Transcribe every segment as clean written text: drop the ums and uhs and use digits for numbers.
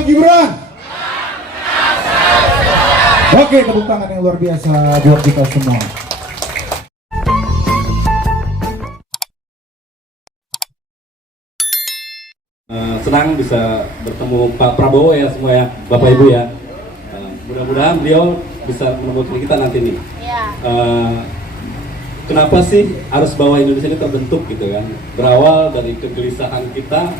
Prabowo Gibran. Oke, tepuk tangan yang luar biasa buat kita semua. Senang bisa bertemu Pak Prabowo ya semua ya, Bapak Ibu ya. Mudah-mudahan beliau bisa menemukan kita nanti nih. Kenapa sih arus bawah Indonesia ini terbentuk gitu kan? Berawal dari kegelisahan kita.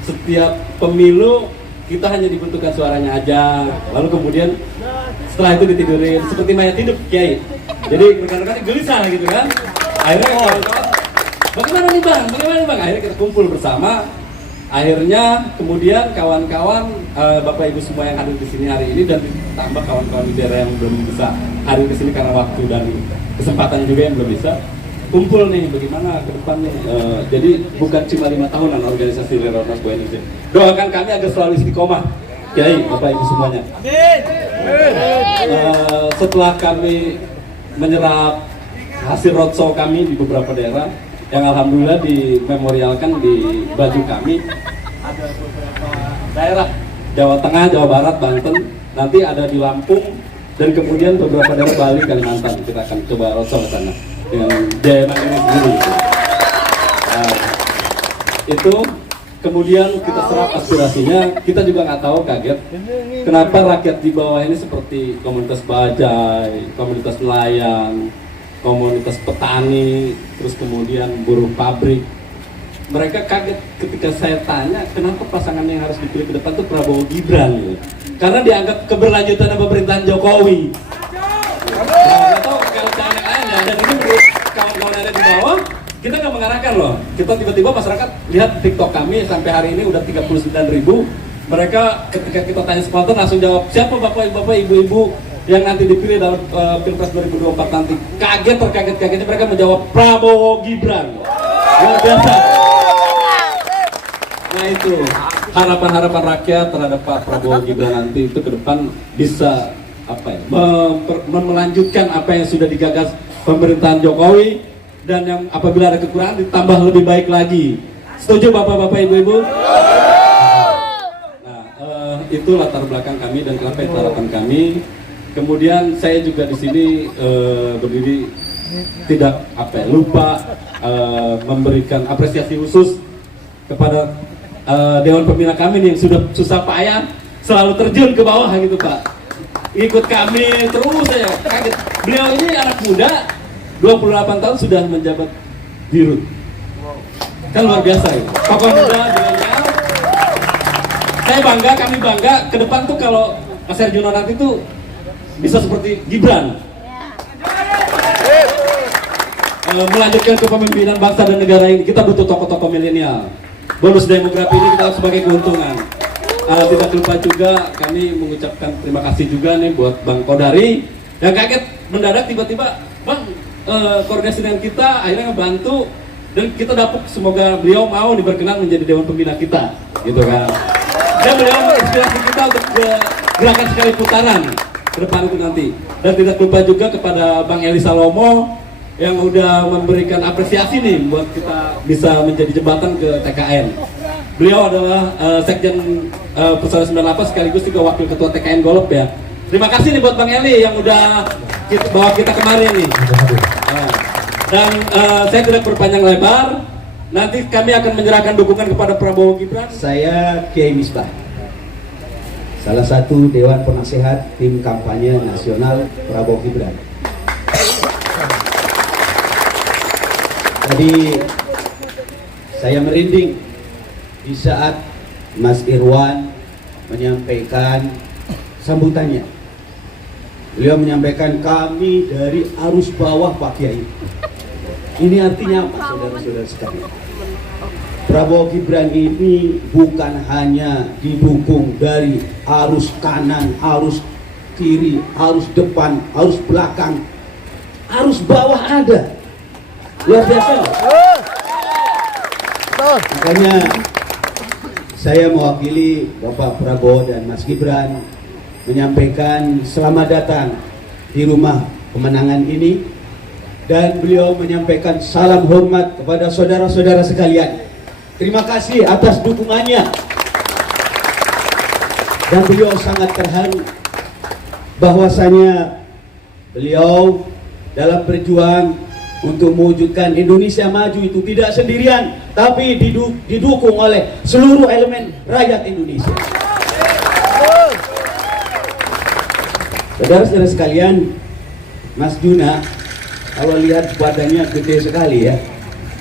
Setiap pemilu kita hanya dibutuhkan suaranya aja, lalu kemudian setelah itu ditidurin seperti mayat hidup, Kiai. Jadi rekan-rekan gelisah gitu kan. Akhirnya kawan-kawan, bagaimana nih bang? Akhirnya kita kumpul bersama. Akhirnya kemudian kawan-kawan, Bapak Ibu semua yang hadir di sini hari ini dan ditambah kawan-kawan di daerah yang belum bisa hadir di sini karena waktu dan kesempatan juga yang belum bisa, kumpul nih bagaimana ke depan nih. Jadi bukan cuma 5 tahunan organisasi Reormas Buah Indonesia. Doakan kami agar selalu istiqomah, Kiai, Bapak Ibu semuanya. Setelah kami menyerap hasil roadshow kami di beberapa daerah, yang alhamdulillah dimemorialkan di baju kami, ada beberapa daerah Jawa Tengah, Jawa Barat, Banten, nanti ada di Lampung, dan kemudian beberapa daerah Bali, Kalimantan. Kita akan coba roadshow ke sana dengan Jaya ini sendiri. Itu kemudian kita serap aspirasinya. Kita juga nggak tahu, kaget kenapa rakyat di bawah ini seperti komunitas bajai, komunitas nelayan, komunitas petani, terus kemudian buruh pabrik. Mereka kaget ketika saya tanya kenapa pasangan yang harus dipilih ke depan itu Prabowo Gibran gitu. Karena dianggap keberlanjutan pemerintahan Jokowi. Nah, atau kalau anak-anaknya, dan ini menurut kawan-kawan yang ada di bawah, kita nggak mengarahkan loh. Kita tiba-tiba masyarakat lihat TikTok kami sampai hari ini udah 39.000. Mereka ketika kita tanya spontan langsung jawab, siapa bapak-bapak, ibu-ibu yang nanti dipilih dalam Pilpres 2024 nanti. Terkaget-kagetnya mereka menjawab Prabowo Gibran. Luar biasa. Nah itu harapan-harapan rakyat terhadap Pak Prabowo Gibran nanti itu ke depan bisa melanjutkan apa yang sudah digagas pemerintahan Jokowi, dan yang apabila ada kekurangan ditambah lebih baik lagi. Setuju bapak-bapak, ibu-ibu? Nah itu latar belakang kami dan kenapa itu harapan kami. Kemudian saya juga di sini berdiri tidak lupa memberikan apresiasi khusus kepada Dewan Pembina kami nih, yang sudah susah payah selalu terjun ke bawah gitu Pak. Ikut kami terus saya kaget. Beliau ini anak muda, 28 tahun sudah menjabat dirut. Kan luar biasa ya. Tokoh muda milenial. Saya bangga, kami bangga ke depan tuh kalau Mas Herjuno nanti tuh bisa seperti Gibran, melanjutkan kepemimpinan bangsa dan negara ini. Kita butuh tokoh-tokoh milenial. Bonus demografi ini kita sebagai keuntungan. Tidak lupa juga kami mengucapkan terima kasih juga nih buat Bang Kodari yang kaget mendadak tiba-tiba, Bang, koordinasi dengan kita akhirnya ngebantu, dan kita dapet semoga beliau mau diberkenan menjadi Dewan Pembina kita, gitu kan. Dan beliau menginspirasi kita untuk gerakan sekali putaran ke depan itu nanti. Dan tidak lupa juga kepada Bang Eli Salomo yang udah memberikan apresiasi nih buat kita bisa menjadi jembatan ke TKN. Beliau adalah Sekjen Persaudaraan 98 sekaligus juga Wakil Ketua TKN Golop ya. Terima kasih nih buat Bang Eli yang udah bawa kita kemarin nih. Dan saya tidak berpanjang lebar. Nanti kami akan menyerahkan dukungan kepada Prabowo Gibran. Saya Kiai Misbah, salah satu Dewan Penasehat Tim Kampanye Nasional Prabowo Gibran. Tadi saya merinding di saat Mas Irwan menyampaikan sambutannya. Beliau menyampaikan kami dari arus bawah Pak Kiai. Ini artinya apa, saudara-saudara sekalian? Prabowo Gibran ini bukan hanya didukung dari arus kanan, arus kiri, arus depan, arus belakang, arus bawah ada. Luar biasa. Makanya saya mewakili Bapak Prabowo dan Mas Gibran menyampaikan selamat datang di rumah kemenangan ini, dan beliau menyampaikan salam hormat kepada saudara-saudara sekalian. Terima kasih atas dukungannya. dan beliau sangat terharu bahwasanya beliau dalam berjuang untuk mewujudkan Indonesia maju itu tidak sendirian, tapi didukung oleh seluruh elemen rakyat Indonesia. Saudara-saudara sekalian, Mas Juna, kalau lihat badannya gede sekali ya,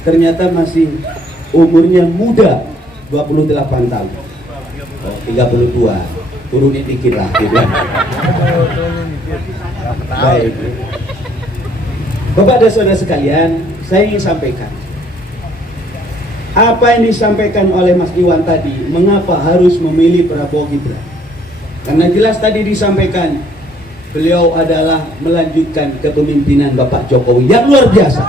ternyata masih umurnya muda, 28 tahun. Oh, 32, turunin dikit lah gitu. Baik. Bapak dan saudara sekalian, saya ingin sampaikan apa yang disampaikan oleh Mas Iwan tadi, mengapa harus memilih Prabowo Gibran. Karena jelas tadi disampaikan, beliau adalah melanjutkan kepemimpinan Bapak Jokowi yang luar biasa.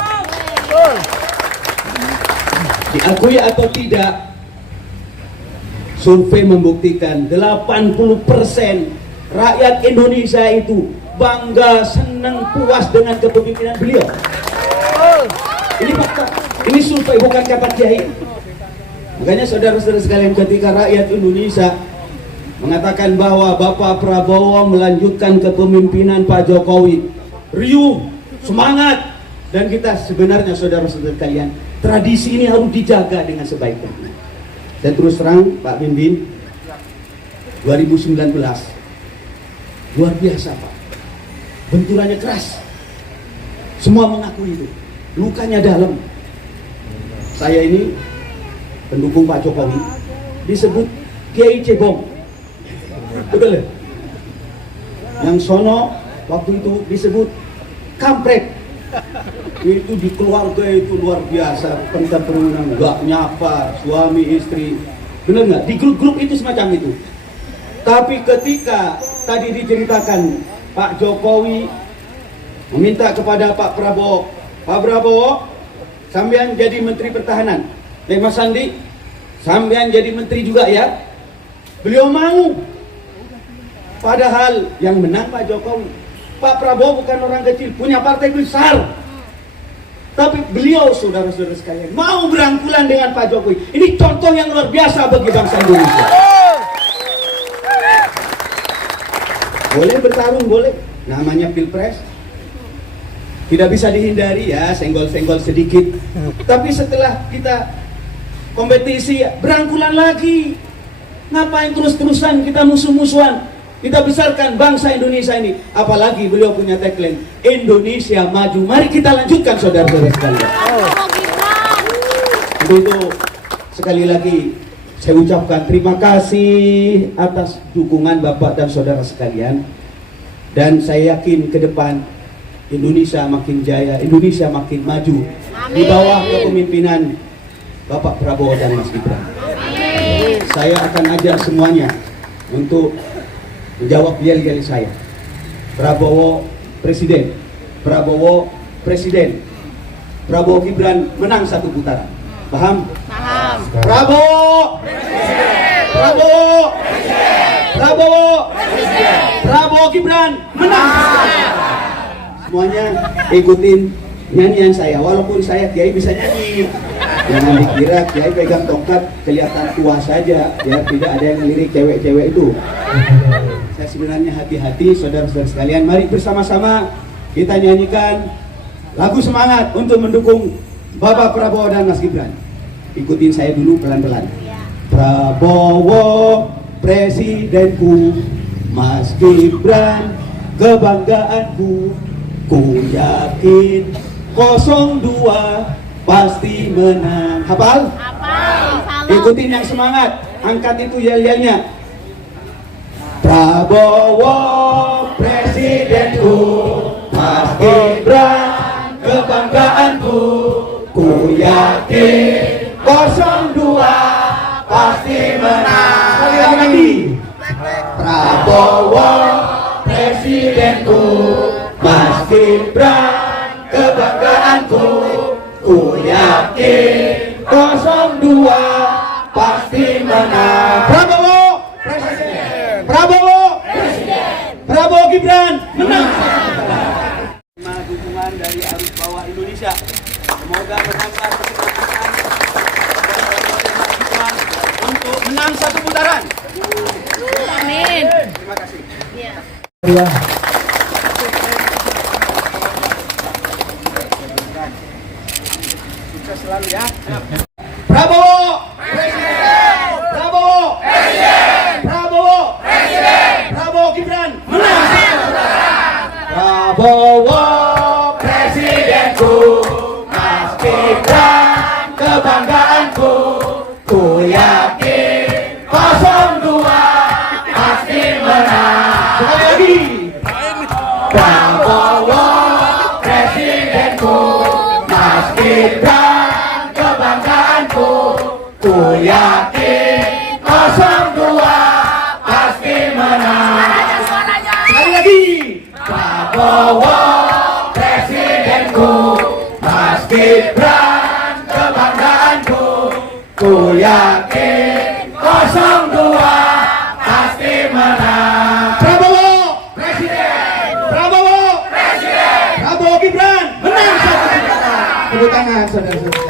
Diakui atau tidak, survei membuktikan 80% rakyat Indonesia itu bangga, senang, puas dengan kepemimpinan beliau. Ini fakta, ini survei, bukan kata kiai. Makanya saudara-saudara sekalian, ketika rakyat Indonesia mengatakan bahwa Bapak Prabowo melanjutkan kepemimpinan Pak Jokowi, riuh, semangat, dan kita sebenarnya saudara-saudara sekalian, tradisi ini harus dijaga dengan sebaik-baiknya. Dan terus terang Pak Bimbing, 2019 luar biasa Pak, benturannya keras, semua mengakui itu, lukanya dalam. Saya ini pendukung Pak Jokowi, disebut Kiai Cebong, betul ya? Yang sono waktu itu disebut kampret. Itu di keluarga itu luar biasa, pentang-penang, nggak nyapa suami istri, bener nggak? Di grup-grup itu semacam itu. Tapi ketika tadi diceritakan Pak Jokowi meminta kepada Pak Prabowo, Pak Prabowo, sampean jadi Menteri Pertahanan, Mas Sandi, sampean jadi Menteri juga ya. Beliau mau. Padahal yang menang Pak Jokowi. Pak Prabowo bukan orang kecil, punya partai besar. Tapi beliau, saudara-saudara sekalian, mau berangkulan dengan Pak Jokowi. Ini contoh yang luar biasa bagi bangsa Indonesia. Boleh bertarung, boleh. Namanya Pilpres. Tidak bisa dihindari ya, senggol-senggol sedikit. Tapi setelah kita kompetisi, berangkulan lagi. Ngapain terus-terusan kita musuh-musuhan? Kita besarkan bangsa Indonesia ini. Apalagi beliau punya tagline, Indonesia maju. Mari kita lanjutkan saudara-saudara sekalian. Untuk itu sekali lagi saya ucapkan terima kasih atas dukungan Bapak dan saudara sekalian. Dan saya yakin ke depan Indonesia makin jaya, Indonesia makin maju. Amin. Di bawah kepemimpinan Bapak Prabowo dan Mas Gibran. Amin. Saya akan ajak semuanya untuk menjawab yel-yel saya. Prabowo Presiden, Prabowo Presiden, Prabowo Gibran menang satu putaran. Paham? Paham. Prabowo Presiden, Prabowo Presiden, Prabowo Presiden, Prabowo Gibran menang. Semuanya ikutin nyanyian saya, walaupun saya kiai bisa nyanyi. Jangan dikira kiai pegang tongkat kelihatan tua saja, ya tidak ada yang ngelirik cewek-cewek itu. Saya sebenarnya hati-hati, saudara-saudara sekalian, mari bersama-sama kita nyanyikan lagu semangat untuk mendukung Bapak Prabowo dan Mas Gibran. Ikutin saya dulu pelan-pelan. Prabowo Presidenku, Mas Gibran kebanggaanku, ku yakin 02 pasti menang. Hafal? Hafal. Ikutin yang semangat, angkat itu yel-yelnya. Prabowo Presidenku, Mas Gibran kebanggaanku, ku yakin 02 pasti menang. Sekali lagi. Prabowo Presidenku, Mas Gibran kebanggaanku, ku yakin 02 pasti menang. Prabowo Presiden, Prabowo Presiden, Prabowo Gibran menang. Terima dukungan dari arus bawah Indonesia. Semoga menambah kesempatan untuk menang satu putaran. Amin. Ya. Prabowo Presiden, Prabowo Presiden, Prabowo Presiden, Prabowo Gibran menang. Prabowo Presidenku, Mas Gibran kebanggaanku, ku yakin 02 pasti menang. Sekali lagi. Prabowo Presidenku, Mas Gibran kebanggaanku, ku yakin 02 pasti menang. Sekali lagi. Prabowo Presidenku, Mas Gibran kebanggaanku, ku yakin 02 pasti menang. Prabowo Presiden, Prabowo Presiden, Prabowo Gibran menang. Tepuk tangan saudara-saudara.